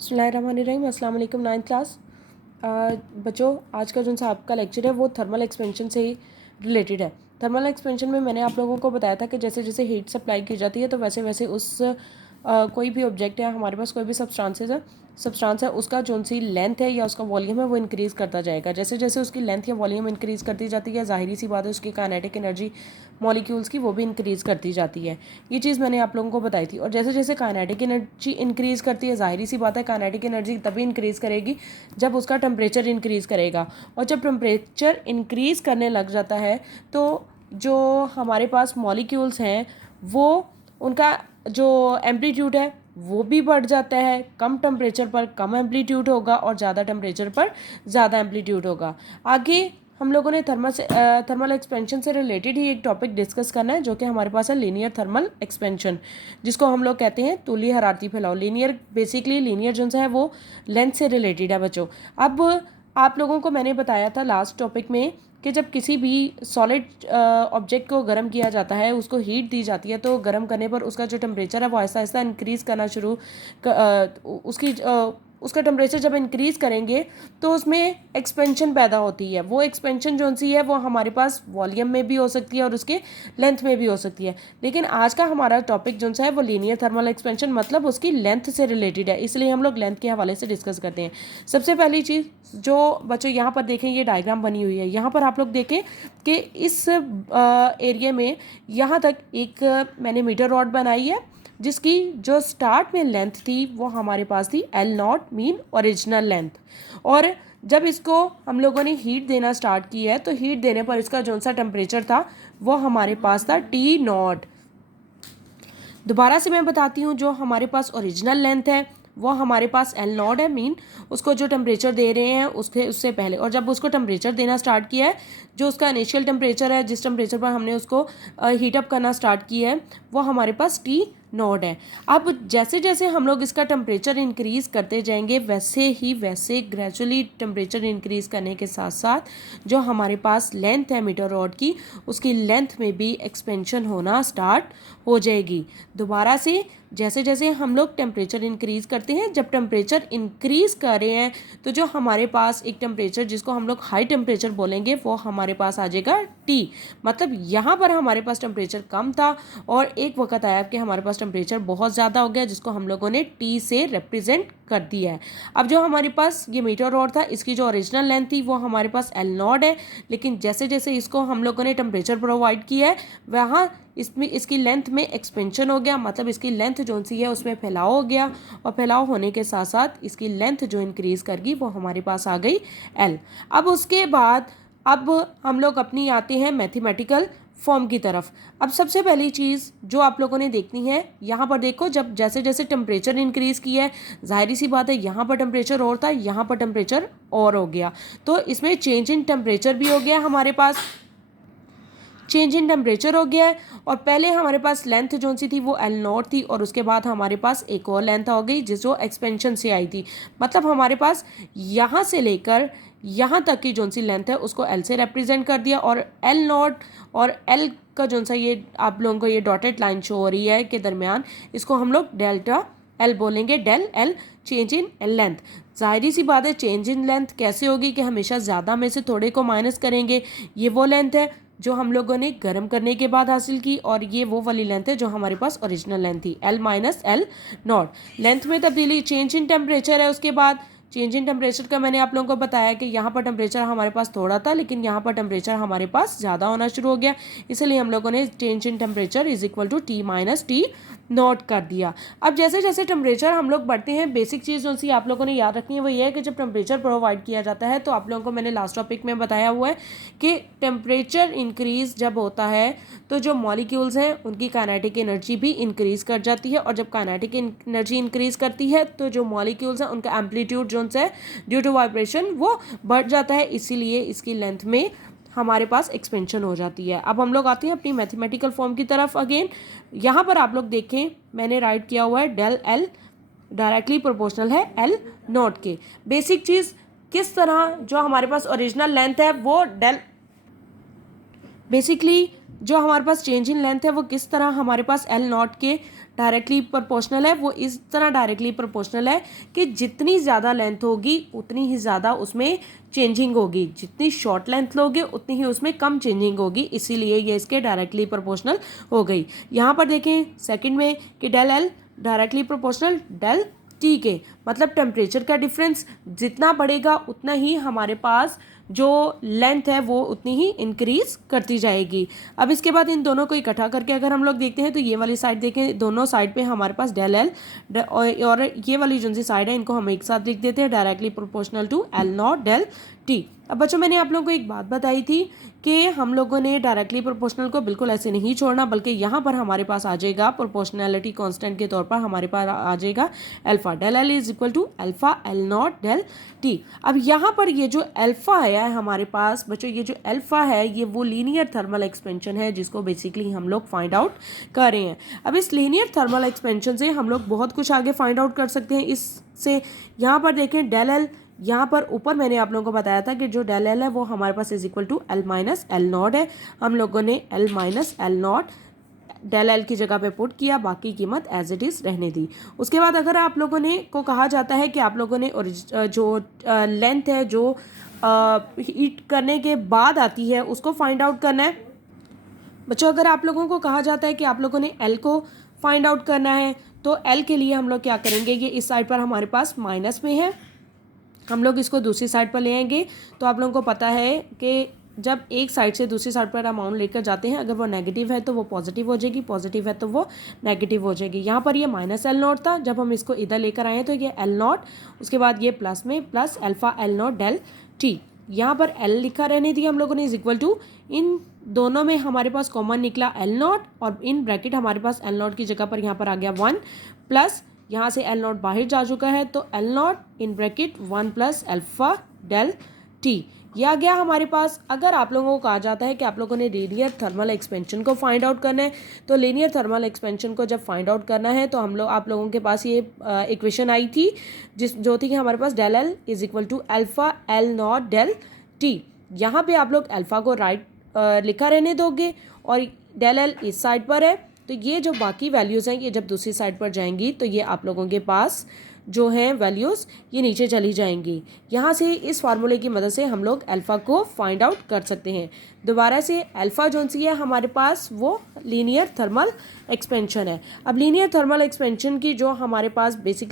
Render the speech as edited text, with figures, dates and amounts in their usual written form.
बिस्मिल्लाहिर्रहमानिर्रहीम। अस्सलाम वालेकुम। 9th क्लास बच्चों, आज का जो सा आपका लेक्चर है वो थर्मल एक्सपेंशन से ही रिलेटेड है। थर्मल एक्सपेंशन में मैंने आप लोगों को बताया था कि जैसे जैसे हीट सप्लाई की जाती है तो वैसे वैसे उस कोई भी ऑब्जेक्ट है, हमारे पास कोई भी सब्सटेंस है, उसका जो सी लेंथ है या उसका वॉल्यूम है वो इंक्रीज़ करता जाएगा। जैसे जैसे उसकी लेंथ या वॉल्यूम इंक्रीज़ करती जाती है, ज़ाहिरी सी बात है उसकी काइनेटिक एनर्जी मॉलिक्यूल्स की वो भी इंक्रीज़ करती जाती है। ये चीज़ मैंने आप लोगों को बताई थी। और जैसे जैसे काइनेटिक एनर्जी इंक्रीज़ करती है, ज़ाहिरी सी बात है काइनेटिक एनर्जी तभी इंक्रीज़ करेगी जब उसका टेम्परेचर इंक्रीज़ करेगा। और जब टेम्परेचर इंक्रीज़ करने लग जाता है तो जो हमारे पास मॉलिक्यूल्स हैं वो उनका जो एम्पलीट्यूड है वो भी बढ़ जाता है। कम टेम्परेचर पर कम एम्पलीट्यूड होगा और ज़्यादा टेम्परेचर पर ज़्यादा एम्पलीट्यूड होगा। आगे हम लोगों ने थर्मल एक्सपेंशन से रिलेटेड ही एक टॉपिक डिस्कस करना है जो कि हमारे पास है लीनियर थर्मल एक्सपेंशन, जिसको हम लोग कहते हैं तुल्य हरारती फैलाव। लीनियर बेसिकली लीनियर जो है वो लेंथ से रिलेटेड है बच्चों। अब आप लोगों को मैंने बताया था लास्ट टॉपिक में कि जब किसी भी सॉलिड ऑब्जेक्ट को गर्म किया जाता है, उसको हीट दी जाती है, तो गर्म करने पर उसका जो टेम्परेचर है वो आहिस्ता आहिस्ता इंक्रीज़ करना उसका टेम्परेचर जब इंक्रीज़ करेंगे तो उसमें एक्सपेंशन पैदा होती है। वो एक्सपेंशन जो सी है वो हमारे पास वॉल्यूम में भी हो सकती है और उसके लेंथ में भी हो सकती है। लेकिन आज का हमारा टॉपिक जो सा है वो लीनियर थर्मल एक्सपेंशन मतलब उसकी लेंथ से रिलेटेड है, इसलिए हम लोग लेंथ के हवाले से डिस्कस करते हैं। सबसे पहली चीज़ जो बच्चों यहाँ पर देखें, ये डायग्राम बनी हुई है। यहाँ पर आप लोग देखें कि इस एरिया में यहाँ तक एक मैंने मीटर रॉड बनाई है जिसकी जो स्टार्ट में लेंथ थी वो हमारे पास थी L0 मीन ओरिजिनल लेंथ। और जब इसको हम लोगों ने हीट देना स्टार्ट की है तो हीट देने पर इसका जो सा टेम्परेचर था वो हमारे पास था T0। दोबारा से मैं बताती हूँ, जो हमारे पास ओरिजिनल लेंथ है वो हमारे पास L0 है, मीन उसको जो टेम्परेचर दे रहे हैं उससे पहले, और जब उसको टेम्परेचर देना स्टार्ट किया है, जो उसका इनिशियल टेम्परेचर है जिस टेम्परेचर पर हमने उसको हीटअप करना स्टार्ट किया है वो हमारे पास T0 है। अब जैसे जैसे हम लोग इसका टेम्परेचर इंक्रीज़ करते जाएंगे वैसे ग्रेजुअली टेम्परेचर इंक्रीज़ करने के साथ साथ जो हमारे पास लेंथ है मीटर रॉड की, उसकी लेंथ में भी एक्सपेंशन होना स्टार्ट हो जाएगी। दोबारा से जैसे जैसे हम लोग टेम्परेचर इंक्रीज़ करते हैं, जब टेम्परेचर इंक्रीज़ कर रहे हैं तो जो हमारे पास एक टेम्परेचर जिसको हम लोग हाई टेम्परेचर बोलेंगे वो हमारे पास आ जाएगा T। मतलब यहाँ पर हमारे पास टेम्परेचर कम था और एक वक्त आया कि हमारे पास टेम्परेचर बहुत ज़्यादा हो गया जिसको हम लोगों ने T से रिप्रेजेंट कर दिया है। अब जो हमारे पास ये मीटर रॉड था इसकी जो ओरिजिनल लेंथ थी वो हमारे पास L0 है, लेकिन जैसे जैसे इसको हम लोगों ने टेम्परेचर प्रोवाइड किया है वहाँ इसमें इसकी लेंथ में एक्सपेंशन हो गया, मतलब इसकी लेंथ जो सी है उसमें फैलाव हो गया और फैलाव होने के साथ साथ इसकी लेंथ जो इंक्रीज़ कर गई वो हमारे पास आ गई L। अब उसके बाद अब हम लोग अपनी आते हैं मैथमेटिकल फॉर्म की तरफ। अब सबसे पहली चीज़ जो आप लोगों ने देखनी है, यहाँ पर देखो जब जैसे जैसे टेम्परेचर इंक्रीज़ किया है, ज़ाहिरी सी बात है यहाँ पर टेम्परेचर और था, यहाँ पर टेम्परेचर और हो गया, तो इसमें चेंज इन टेम्परेचर भी हो गया, हमारे पास चेंज इन टेम्परेचर हो गया है। और पहले हमारे पास लेंथ जो सी थी वो L0 थी और उसके बाद हमारे पास एक और लेंथ हो गई जो एक्सपेंशन से आई थी। मतलब हमारे पास यहाँ से लेकर यहाँ तक की जो सी लेंथ है उसको L से रिप्रेजेंट कर दिया, और L0 और L का जो सा ये आप लोगों को ये डॉटेड लाइन शो हो रही है के दरमियान, इसको हम लोग डेल्टा L बोलेंगे, del L change in length. ज़ाहिरी सी बात है चेंज इन लेंथ कैसे होगी कि हमेशा ज़्यादा में से थोड़े को माइनस करेंगे। ये वो लेंथ है जो हम लोगों ने गर्म करने के बाद हासिल की और ये वो वाली लेंथ है जो हमारे पास ओरिजिनल लेंथ थी, L माइनस L0। लेंथ में तब्दीली चेंज इन टेम्परेचर है। उसके बाद चेंज इन टेम्परेचर का मैंने आप लोगों को बताया कि यहाँ पर टेम्परेचर हमारे पास थोड़ा था लेकिन यहाँ पर टेम्परेचर हमारे पास ज़्यादा होना शुरू हो गया, इसलिए हम लोगों ने change in temperature is equal to T minus T0 कर दिया। अब जैसे जैसे टेम्परेचर हम लोग बढ़ते हैं, बेसिक चीज़ जो सी आप लोगों ने याद रखनी है वो ये है कि जब टेम्परेचर प्रोवाइड किया जाता है तो आप लोगों को मैंने लास्ट टॉपिक में बताया हुआ है कि टेम्परेचर इंक्रीज़ जब होता है तो जो मॉलिक्यूल्स हैं उनकी काइनेटिक एनर्जी भी इंक्रीज़ कर जाती है, और जब काइनेटिक एनर्जी इंक्रीज़ करती है तो जो मॉलिक्यूल्स हैं उनका एम्पलीट्यूड जो है ड्यू टू वाइब्रेशन वो बढ़ जाता है, इसीलिए इसकी लेंथ में हमारे पास एक्सपेंशन हो जाती है। अब हम लोग आते हैं अपनी मैथमेटिकल फॉर्म की तरफ। अगेन यहाँ पर आप लोग देखें मैंने राइट किया हुआ है डेल L डायरेक्टली प्रोपोर्शनल है L0 के। बेसिक चीज़ किस तरह जो हमारे पास ओरिजिनल लेंथ है वो डेल बेसिकली जो हमारे पास चेंज इन लेंथ है वो किस तरह हमारे पास एल नॉट के डायरेक्टली प्रोपोर्शनल है, वो इस तरह डायरेक्टली प्रोपोर्शनल है कि जितनी ज़्यादा लेंथ होगी उतनी ही ज़्यादा उसमें चेंजिंग होगी, जितनी शॉर्ट लेंथ लोगे उतनी ही उसमें कम चेंजिंग होगी, इसीलिए ये इसके डायरेक्टली प्रोपोर्शनल हो गई। यहाँ पर देखें सेकंड में कि del L directly proportional del T के, मतलब टेम्परेचर का डिफरेंस जितना बढ़ेगा उतना ही हमारे पास जो लेंथ है वो उतनी ही इंक्रीज करती जाएगी। अब इसके बाद इन दोनों को इकट्ठा करके अगर हम लोग देखते हैं तो ये वाली साइड देखें, दोनों साइड पे हमारे पास डेल एल और ये वाली जो सी साइड है इनको हम एक साथ लिख देते हैं directly proportional to L not del T. अब बच्चों मैंने आप लोगों को एक बात बताई थी कि हम लोगों ने डायरेक्टली प्रोपोर्शनल को बिल्कुल ऐसे नहीं छोड़ना, बल्कि यहाँ पर हमारे पास आ जाएगा प्रोपोर्शनैलिटी कांस्टेंट के तौर पर हमारे पास आ जाएगा alpha, del L is equal to alpha L not del T. अब यहाँ पर ये जो अल्फा है हमारे पास बच्चों, ये जो अल्फा है ये वो लीनियर थर्मल एक्सपेंशन है जिसको बेसिकली हम लोग फाइंड आउट कर रहे हैं। अब इस लीनियर थर्मल एक्सपेंशन से हम लोग बहुत कुछ आगे फाइंड आउट कर सकते हैं। इससे यहाँ पर देखें डेल एल, यहाँ पर ऊपर मैंने आप लोगों को बताया था कि जो डेल एल है वो हमारे पास is equal to L minus L not है। हम लोगों ने L minus L not del L की जगह पे पुट किया, बाकी कीमत एज इट इज़ रहने दी। उसके बाद अगर आप लोगों ने को कहा जाता है कि आप लोगों ने जो लेंथ है जो हीट करने के बाद आती है उसको फाइंड आउट करना है। बच्चों अगर आप लोगों को कहा जाता है कि आप लोगों ने एल को फाइंड आउट करना है तो एल के लिए हम लोग क्या करेंगे, ये इस साइड पर हमारे पास माइनस में है, हम लोग इसको दूसरी साइड पर ले आएंगे। तो आप लोगों को पता है कि जब एक साइड से दूसरी साइड पर अमाउंट लेकर जाते हैं, अगर वो नेगेटिव है तो वो पॉजिटिव हो जाएगी, पॉजिटिव है तो वो नेगेटिव हो जाएगी। यहाँ पर ये माइनस एल नॉट था, जब हम इसको इधर लेकर आए तो ये एल नॉट, उसके बाद ये प्लस में plus alpha L not del T. यहाँ पर एल लिखा रहने दिया हम लोगों ने इज इक्वल टू, इन दोनों में हमारे पास कॉमन निकला एल नॉट और इन ब्रैकेट हमारे पास एल नॉट की जगह पर यहाँ पर आ गया 1 प्लस यहाँ से एल नॉट बाहर जा चुका है तो L naught in bracket 1 plus alpha del T, ये आ गया हमारे पास। अगर आप लोगों को कहा जाता है कि आप लोगों ने लीनियर थर्मल एक्सपेंशन को फाइंड आउट करना है तो लीनियर थर्मल एक्सपेंशन को जब फाइंड आउट करना है तो आप लोगों के पास ये इक्वेशन आई थी जो थी कि हमारे पास del L is equal to alpha L not del T. यहाँ पे आप लोग अल्फा को राइट लिखा रहने दोगे और डेल एल इस साइड पर है, तो ये जो बाकी वैल्यूज़ हैं ये जब दूसरी साइड पर जाएंगी तो ये आप लोगों के पास जो हैं वैल्यूज़ ये नीचे चली जाएंगी। यहाँ से इस फार्मूले की मदद से हम लोग अल्फ़ा को फाइंड आउट कर सकते हैं। दोबारा से अल्फ़ा जो सी है हमारे पास वो लीनियर थर्मल एक्सपेंशन है। अब लीनियर थर्मल एक्सपेंशन की जो हमारे पास बेसिकली